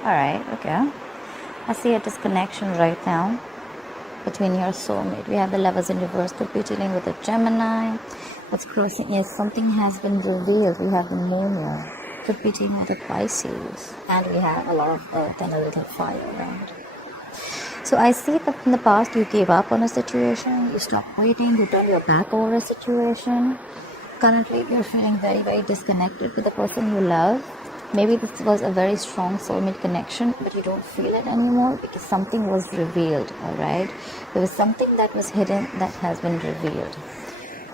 Alright, okay. I see a disconnection right now between your soulmate. We have the lovers in reverse. Could be dealing with a Gemini. What's crossing? Yes, something has been revealed. We have the moon here. Could be dealing with a Pisces. And we have a lot of earth and a little fire around. So I see that in the past you gave up on a situation, you stopped waiting, you turned your back over a situation. Currently you're feeling very, very disconnected with the person you love. Maybe this was a very strong soulmate connection, but you don't feel it anymore because something was revealed, alright? There was something that was hidden that has been revealed.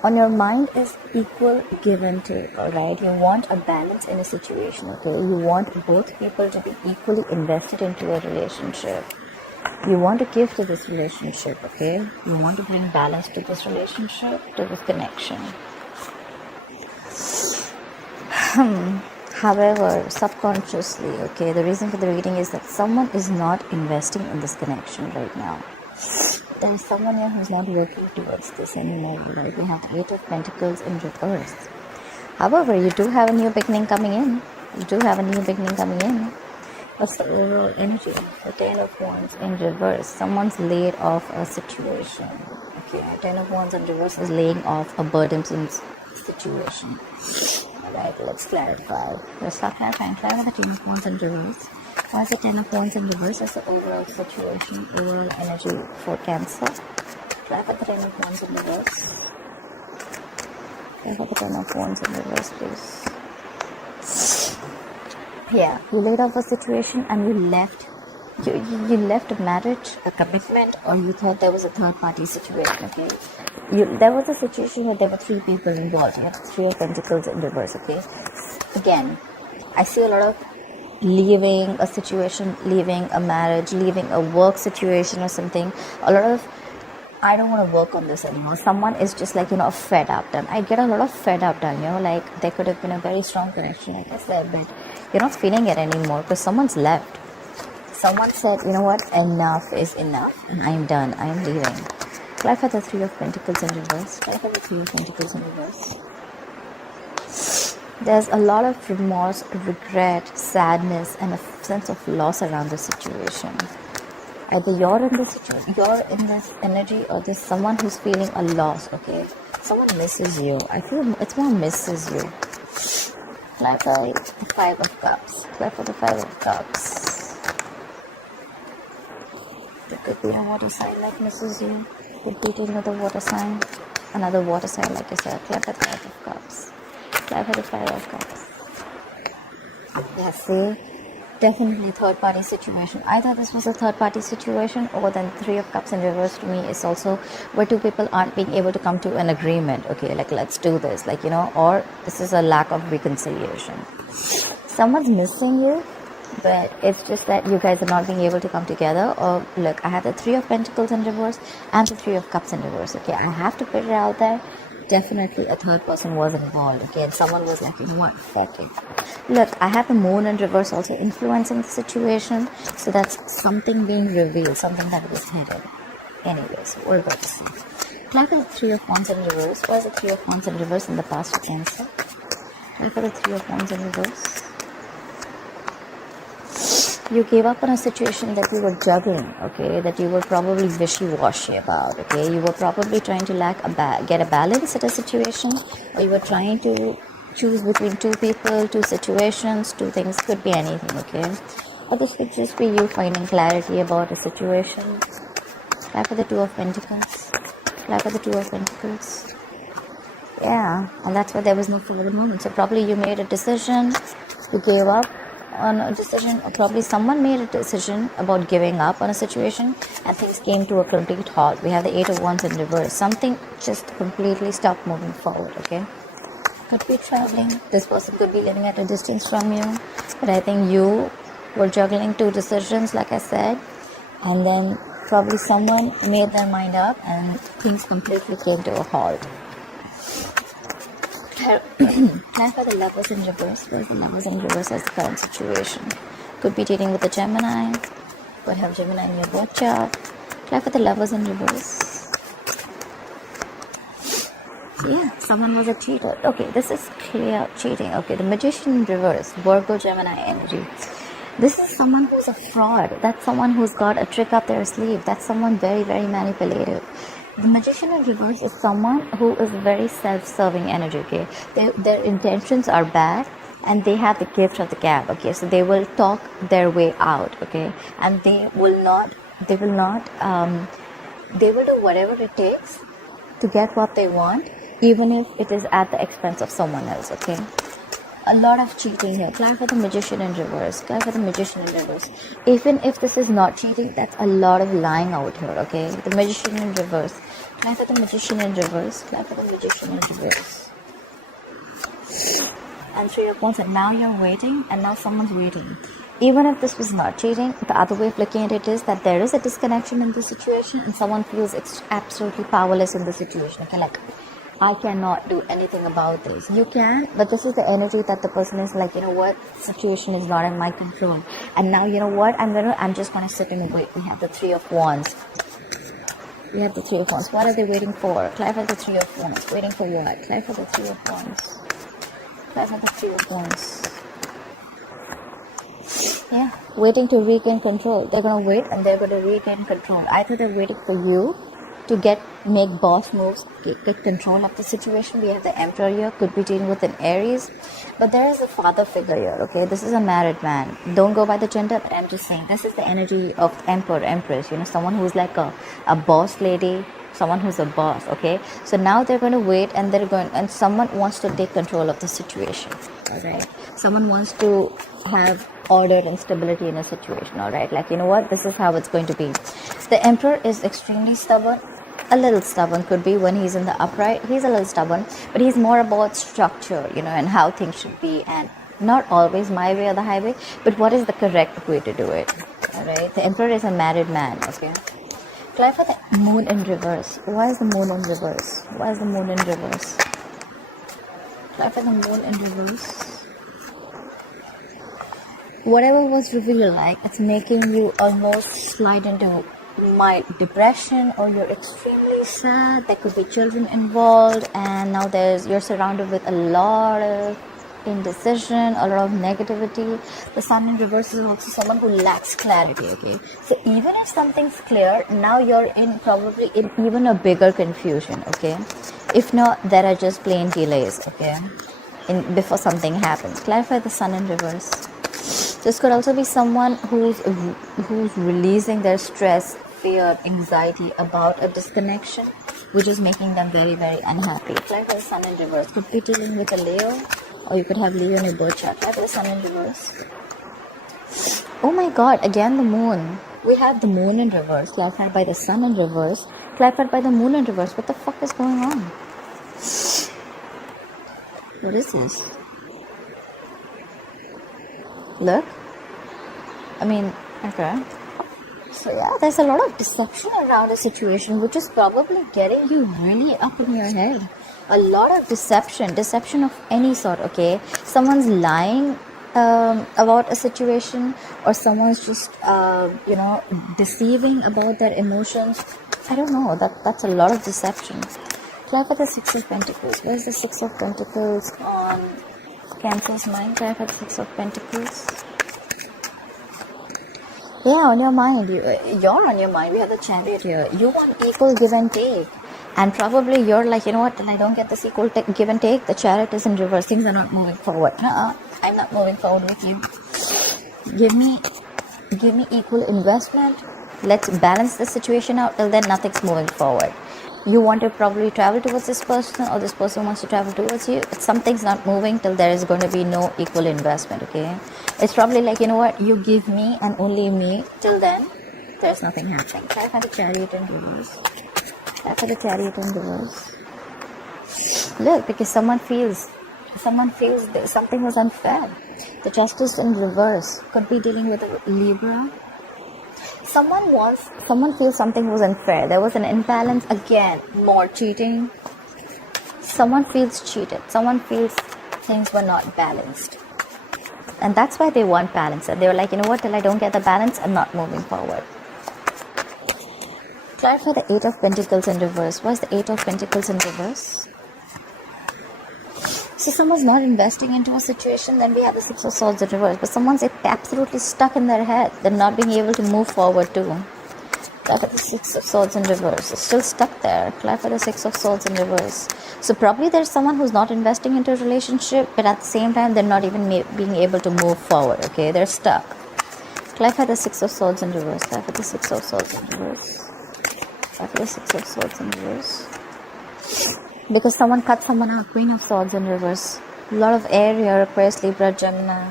On your mind is equal give and take, alright? You want a balance in a situation, okay? You want both people to be equally invested into a relationship. You want to give to this relationship, okay? You want to bring balance to this relationship, to this connection. However, subconsciously, okay, the reason for the reading is that someone is not investing in this connection right now. There is someone here who's not working towards this anymore, right? We have the Eight of Pentacles in reverse. However, you do have a new beginning coming in. You do have a new beginning coming in. What's the overall energy? The Ten of Wands in reverse. Someone's laid off a situation. Okay, Ten of Wands in reverse is laying off a burdensome situation. Alright, let's clarify. Let's start clarifying. Clarify the Ten of Wands in reverse. What's the Ten of Wands in reverse? That's the overall situation, overall energy for Cancer. Clarify the Ten of Wands in reverse. Clarify the Ten of Wands in reverse, please. Yeah, you laid off a situation and you left. You left a marriage, a commitment, or you thought there was a third party situation, okay? There was a situation where there were three people involved. You have Three of Pentacles in reverse, okay? Again, I see a lot of leaving a situation, leaving a marriage, leaving a work situation or something. A lot of, I don't want to work on this anymore. Someone is just like, fed up done. I get a lot of fed up done, like there could have been a very strong connection, like I said, but you're not feeling it anymore because someone's left. Someone said, you know what, enough is enough and I'm done, I'm leaving. Clarify the Three of Pentacles in reverse. Clarify the Three of Pentacles in reverse. There's a lot of remorse, regret, sadness, and a sense of loss around the situation. Either you're in this energy, or there's someone who's feeling a loss, okay? Someone misses you. I feel it's more misses you. Clarify the Five of Cups. Clarify the Five of Cups. There could be a water sign that misses you. Could be another water sign. Another water sign, like I said. Clarify the Five of Cups. Clarify the Five of Cups. Yeah, see? Definitely third party situation. Either this was a third party situation, or then Three of Cups in reverse to me is also where two people aren't being able to come to an agreement. Okay, like let's do this, or this is a lack of reconciliation. Someone's missing you, but it's just that you guys are not being able to come together. Or look, I have the Three of Pentacles in reverse and the Three of Cups in reverse. Okay, I have to put it out there. Definitely a third person was involved, okay, and someone was like, fuck it. Look, I have the Moon in reverse also influencing the situation, so that's something being revealed, something that was hidden. Anyways, we're about to see. Clarify the Three of Wands in reverse. Why is the Three of Wands in reverse in the past for Cancer? Clarify the Three of Wands in reverse. You gave up on a situation that you were juggling, okay, that you were probably wishy-washy about, okay. You were probably trying to get a balance at a situation, or you were trying to choose between two people, two situations, two things, could be anything, okay. Or this could just be you finding clarity about a situation. Clap for the Two of Pentacles. Clap for the Two of Pentacles. Yeah, and that's why there was no forward movement. So probably you made a decision, you gave up on a decision, or probably someone made a decision about giving up on a situation and things came to a complete halt. We have the Eight of Wands in reverse. Something just completely stopped moving forward, okay? Could be traveling. This person could be living at a distance from you, but I think you were juggling two decisions, like I said, and then probably someone made their mind up and things completely came to a halt. Clarify the Lovers in reverse. Where's the Lovers in reverse as the current situation? Could be dealing with a Gemini. Could have Gemini in your birth chart. Clarify the Lovers in reverse. Yeah, someone was a cheater. Okay, this is clear cheating. Okay, the Magician in reverse. Virgo, Gemini energy. This is someone who's a fraud. That's someone who's got a trick up their sleeve. That's someone very, very manipulative. The magician in reverse is someone who is very self-serving energy, okay? Their intentions are bad and they have the gift of the gab, okay? So they will talk their way out, okay? And they will do whatever it takes to get what they want, even if it is at the expense of someone else, okay? A lot of cheating here. Clap for the magician in reverse. Clap for the magician in reverse. Even if this is not cheating, that's a lot of lying out here, okay? The magician in reverse. Clap for the magician in reverse. Clap for the magician in reverse. And 3 of wands, and now you're waiting, and now someone's waiting. Even if this was not cheating, the other way of looking at it is that there is a disconnection in the situation, and someone feels absolutely powerless in the situation, okay? Like, I cannot do anything about this. You can, but this is the energy that the person is like, you know what, situation is not in my control. And now, you know what, I'm just gonna sit and wait. We have the 3 of wands. We have the 3 of wands. What are they waiting for? Clap for the 3 of wands. Waiting for what? Clap for the 3 of wands. Clap for the 3 of wands. Yeah, waiting to regain control. They're gonna wait and they're gonna regain control. Either they're waiting for you to make boss moves, get control of the situation. We have the emperor here, could be dealing with an Aries, but there is a father figure here, okay? This is a married man. Don't go by the gender, but I'm just saying this is the energy of emperor, empress, you know, someone who's like a boss lady, someone who's a boss, okay? So now they're going to wait, and someone wants to take control of the situation, all right? Someone wants to have order and stability in a situation, all right? Like, you know what, this is how it's going to be. The emperor is extremely stubborn. A little stubborn could be when he's in the upright. He's a little stubborn, but he's more about structure, you know, and how things should be, and not always my way or the highway, but what is the correct way to do it, all right? The emperor is a married man, okay? Clap for the moon in reverse. Why is the moon in reverse? Why is the moon in reverse? Clap for the moon in reverse. Whatever was revealed, like, it's making you almost slide into mild depression, or you're extremely sad. There could be children involved, and now you're surrounded with a lot of indecision, a lot of negativity. The sun in reverse is also someone who lacks clarity, okay? So even if something's clear, now you're probably in even a bigger confusion, okay? If not, there are just plain delays, okay, before something happens. Clarify the sun in reverse. This could also be someone who's releasing their stress, fear, anxiety about a disconnection, which is making them very, very unhappy. Clarify the sun in reverse. Could be dealing with a Leo, or you could have Leo in your birth chart. Clarify the sun in reverse. Oh my God! Again, the moon. We have the moon in reverse. Clarified by the sun in reverse. Clarified by the moon in reverse. What the fuck is going on? What is this? Look, I mean, okay. So yeah, there's a lot of deception around the situation, which is probably getting you really up in your head. A lot of deception of any sort, okay? Someone's lying about a situation, or someone's just, deceiving about their emotions. I don't know, that's a lot of deception. Clap for the 6 of Pentacles. Where's the 6 of Pentacles? Come on. Cancer's mind. Clap for the 6 of Pentacles. Yeah, on your mind. You're on your mind. We have the Chariot here. You want equal give and take. And probably you're like, you know what, till I don't get this equal give and take, the Chariot is in reverse. Things are not moving forward. I'm not moving forward with you. Give me equal investment. Let's balance the situation out. Till then, nothing's moving forward. You want to probably travel towards this person, or this person wants to travel towards you. But something's not moving till there is going to be no equal investment, okay? It's probably like, you know what, you give me and only me. Till then, there's nothing happening. Try for the Chariot in reverse. Try for the Chariot in reverse. Look, because someone feels that something was unfair. The Justice in reverse could be dealing with a Libra. Someone feels something was unfair. There was an imbalance. Again, more cheating. Someone feels cheated. Someone feels things were not balanced. And that's why they want balance. And they were like, you know what, till I don't get the balance, I'm not moving forward. Clarify the 8 of Pentacles in reverse. Why is the 8 of Pentacles in reverse? So someone's not investing into a situation, then we have the Six of Swords in reverse. But someone's absolutely stuck in their head. They're not being able to move forward too. Clarify the Six of Swords in reverse. It's still stuck there. Clarify the Six of Swords in reverse. So probably there's someone who's not investing into a relationship, but at the same time, they're not even being able to move forward, okay? They're stuck. Clarify the Six of Swords in reverse. Clarify the Six of Swords in reverse. Clarify the Six of Swords in reverse. Because someone cut someone out. Queen of Swords in reverse. A lot of air here. Aquarius, Libra, Gemini.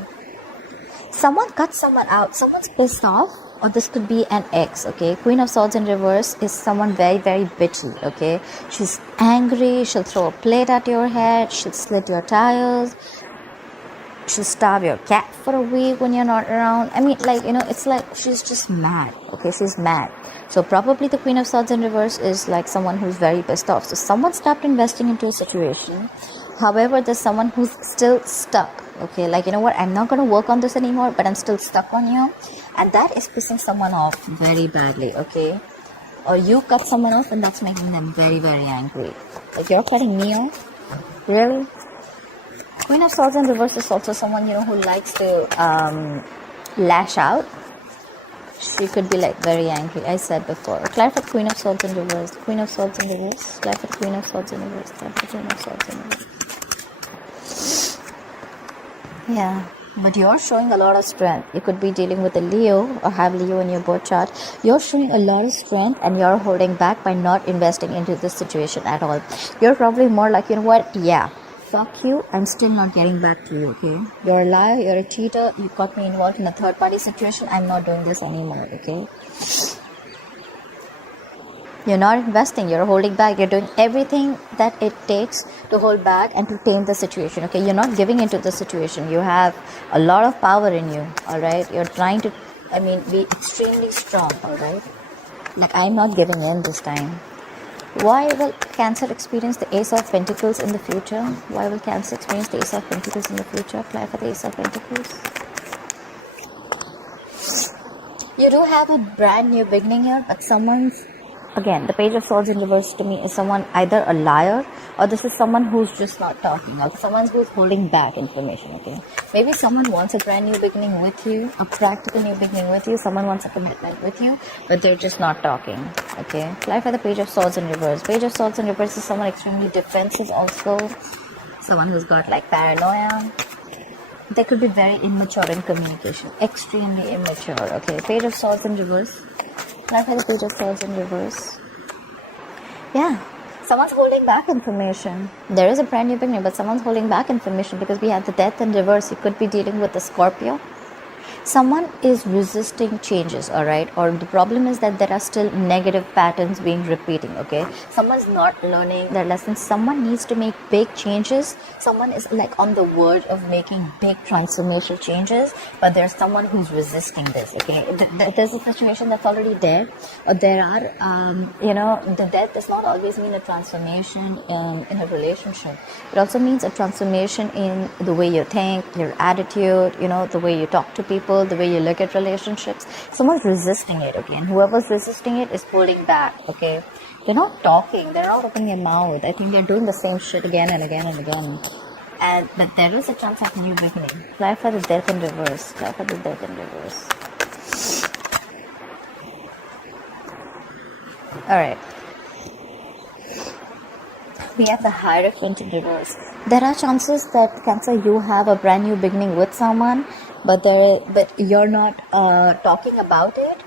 Someone cut someone out. Someone's pissed off. Or this could be an ex, okay? Queen of Swords in reverse is someone very, very bitchy, okay? She's angry. She'll throw a plate at your head. She'll slit your tires. She'll starve your cat for a week when you're not around. I mean, like, it's like she's just mad, okay? She's mad. So probably the Queen of Swords in reverse is like someone who's very pissed off. So someone stopped investing into a situation. However, there's someone who's still stuck, okay? Like, you know what? I'm not going to work on this anymore, but I'm still stuck on you. And that is pissing someone off very badly, okay? Or you cut someone off and that's making them very, very angry. Like, you're cutting me off? Really? Queen of Swords in reverse is also someone, who likes to lash out. She could be like very angry, I said before. Clarify the Queen of Swords in reverse. Queen of Swords in reverse. Clarify the Queen of Swords in reverse. Clarify the Queen of Swords in reverse. Yeah, but you're showing a lot of strength. You could be dealing with a Leo or have Leo in your birth chart. You're showing a lot of strength and you're holding back by not investing into this situation at all. You're probably more like, you know what? Yeah. Fuck you, I'm still not getting back to you, okay? You're a liar, you're a cheater, you got me involved in a third party situation, I'm not doing this anymore, okay? You're not investing, you're holding back, you're doing everything that it takes to hold back and to tame the situation, okay? You're not giving into the situation, you have a lot of power in you, alright? You're trying to, be extremely strong, alright? Like, I'm not giving in this time. Why will Cancer experience the Ace of Pentacles in the future? Why will Cancer experience the Ace of Pentacles in the future? Clarify the Ace of Pentacles. You do have a brand new beginning here, but someone's, again, the Page of Swords in reverse to me is someone either a liar or this is someone who's just not talking, or someone who's holding back information, okay? Maybe someone wants a brand new beginning with you, a practical new beginning with you, someone wants a commitment with you, but they're just not talking, okay? Clarify the Page of Swords in reverse. Page of Swords in reverse is someone extremely defensive also, someone who's got like paranoia. They could be very immature in communication, extremely immature, okay? Page of Swords in reverse. Clarify the Page of Swords in reverse. Yeah. Someone's holding back information. There is a brand new beginning, but someone's holding back information because we have the Death in reverse. You could be dealing with a Scorpio. Someone is resisting changes, alright? Or the problem is that there are still negative patterns being repeating, okay? Someone's not learning their lessons. Someone needs to make big changes. Someone is like on the verge of making big transformational changes, but there's someone who's resisting this, okay? There's a situation that's already there, or there are, the death does not always mean a transformation in a relationship. It also means a transformation in the way you think, your attitude, the way you talk to people, the way you look at relationships. Someone's resisting it, okay? And whoever's resisting it is holding back, okay? They're not talking, they're not opening their mouth. I think they're doing the same shit again and again and again. But there is a chance of a new beginning. Clarify the Death in reverse. Clarify the Death in reverse. Alright. We have the Hierophant in reverse. There are chances that Cancer, you have a brand new beginning with someone, but you're not talking about it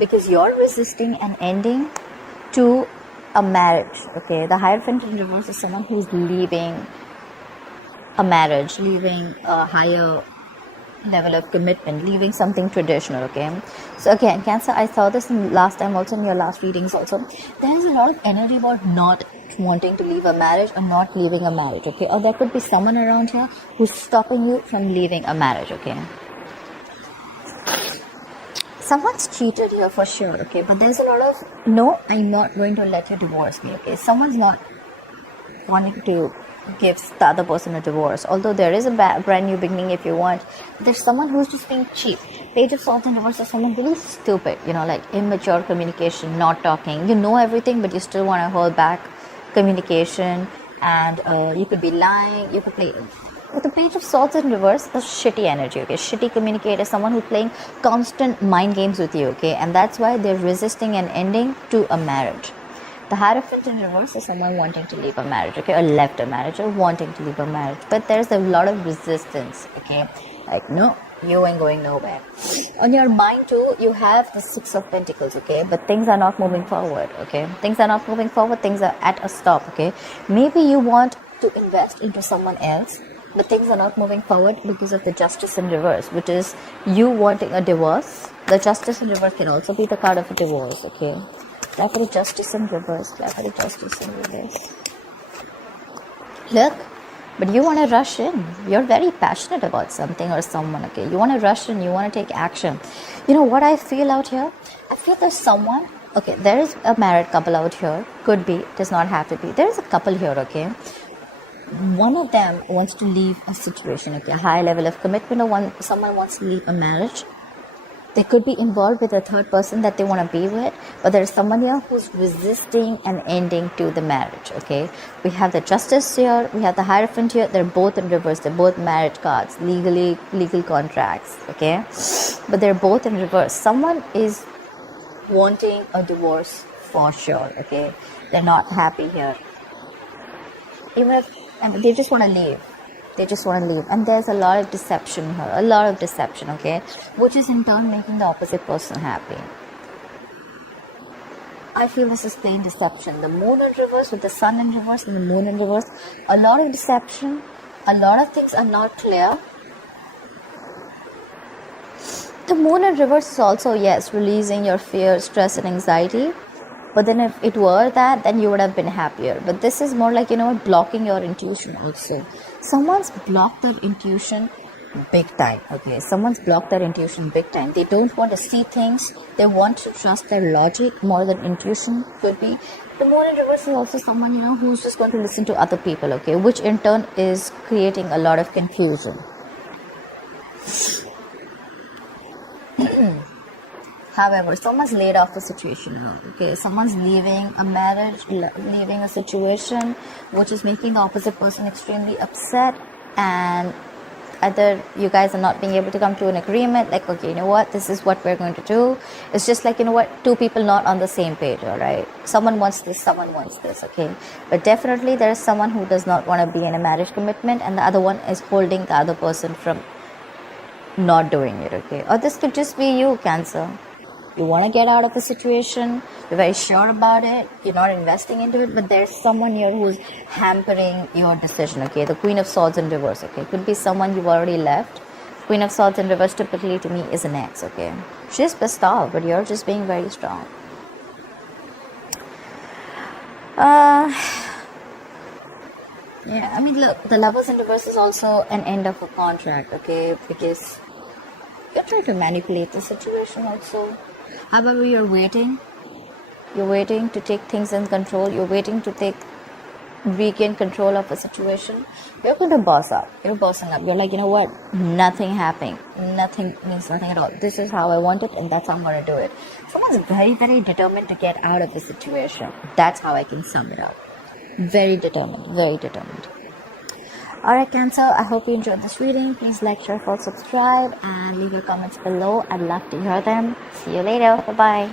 because you're resisting an ending to a marriage, okay? The Hierophant in reverse is someone who's leaving a marriage, leaving a higher level of commitment, leaving something traditional, okay? So again, Cancer, I saw this last time also in your last readings also. There's a lot of energy about not wanting to leave a marriage or not leaving a marriage, okay? Or there could be someone around here who's stopping you from leaving a marriage, okay? Someone's cheated here for sure, okay? But there's a lot of, no, I'm not going to let you divorce me, okay? Someone's not wanting to give the other person a divorce. Although there is a brand new beginning if you want. There's someone who's just being cheap. Page of Swords in reverse is someone really stupid, like immature communication, not talking. You know everything, but you still want to hold back communication. and you could be lying. You could play with the Page of Swords in reverse. The shitty energy, okay? Shitty communicator, someone who's playing constant mind games with you, okay? And that's why they're resisting an ending to a marriage. The Hierophant in reverse is someone wanting to leave a marriage, okay, or left a marriage, or wanting to leave a marriage, but there's a lot of resistance, okay? Like, no, you ain't going nowhere. On your mind too, you have the Six of Pentacles, okay, but things are not moving forward, okay? Things are not moving forward, things are at a stop, okay? Maybe you want to invest into someone else, but things are not moving forward because of the Justice in reverse, which is you wanting a divorce. The Justice in reverse can also be the card of a divorce, okay? Clap for the Justice in reverse. Clap for the Justice in reverse. Look, but you want to rush in. You're very passionate about something or someone, okay? You want to rush in. You want to take action. You know what I feel out here? I feel there's someone, okay, there is a married couple out here. Could be, does not have to be. There is a couple here, okay? One of them wants to leave a situation, okay? A high level of commitment, or someone wants to leave a marriage. They could be involved with a third person that they want to be with, but there's someone here who's resisting an ending to the marriage, okay? We have the Justice here, we have the Hierophant here. They're both in reverse. They're both marriage cards, legal contracts, okay? But they're both in reverse. Someone is wanting a divorce for sure, okay? They're not happy here. Even if, and they just want to leave. They just want to leave, and there's a lot of deception here, a lot of deception, okay, which is in turn making the opposite person happy. I feel this is plain deception. The Moon in reverse with the Sun in reverse and the Moon in reverse, a lot of deception, a lot of things are not clear. The Moon in reverse is also, yes, releasing your fear, stress and anxiety. But then if it were that, then you would have been happier. But this is more like, you know, blocking your intuition also. Someone's blocked their intuition big time, okay? Someone's blocked their intuition big time. They don't want to see things. They want to trust their logic more than intuition could be. The Moon in reverse is also someone, you know, who's just going to listen to other people, okay? Which in turn is creating a lot of confusion. However, someone's laid off a situation now, okay? Someone's leaving a marriage, leaving a situation, which is making the opposite person extremely upset, and either you guys are not being able to come to an agreement, like, okay, you know what, this is what we're going to do. It's just like, you know what, two people not on the same page, all right? Someone wants this, someone wants this, okay? But definitely there is someone who does not want to be in a marriage commitment, and the other one is holding the other person from not doing it, okay? Or this could just be you, Cancer. You want to get out of the situation, you're very sure about it, you're not investing into it, but there's someone here who's hampering your decision, okay? The Queen of Swords in reverse, okay? Could be someone you've already left. Queen of Swords in reverse typically to me is an ex, okay? She's pissed off, but you're just being very strong. Yeah, I mean, look, the Lovers in reverse is also an end of a contract, okay? Because you're trying to manipulate the situation also. However, you're waiting to take things in control. You're waiting to regain control of a situation. You're going to boss up. You're bossing up. You're like, you know what? Nothing happening. Nothing means nothing at all. This is how I want it, and that's how I'm going to do it. Someone's very, very determined to get out of the situation. That's how I can sum it up. Very determined. Very determined. Alright, Cancer, I hope you enjoyed this reading. Please like, share, follow, subscribe, and leave your comments below. I'd love to hear them. See you later. Bye-bye.